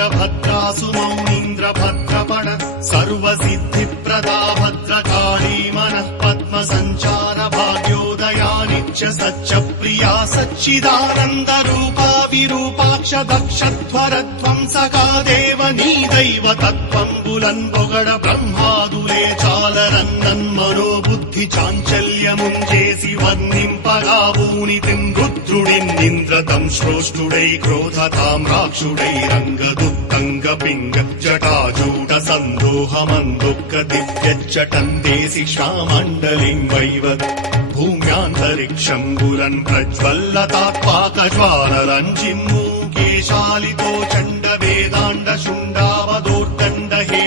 वीरभद्रासु मौनीन्द्रभद्रपण सर्वसिद्धिप्रदा भद्रकाली मनः पद्मसञ्चार भाग्योदया नित्य सच्चप्रिया सच्चिदानन्दरूपा विरूपाक्ष दक्षध्वरध्वंसका देव नी दैव तत्त्वम्बुलन् పొగడ బ్రహ్మాదులే చాలరన్నన్మనోబుద్ధి చాంచల్యముంచేసి వర్ణింపగా ఊనితిం రుద్రుడిన్నింద్రతం శ్రోష్ఠుడై క్రోధతాం రాక్షుడై రంగదుత్తంగ పింగ జటాజూట సందోహమందుఃఖ దివ్యచ్చటందేసి శ్వామండలిం వైవత్ భూమ్యాంతరిక్షంబులన్ ప్రజ్వల్లతాత్పాకజ్వాలరంజిమ్మూ కేశాలితో చండ వేదాండ శుండావదోర్దండ హే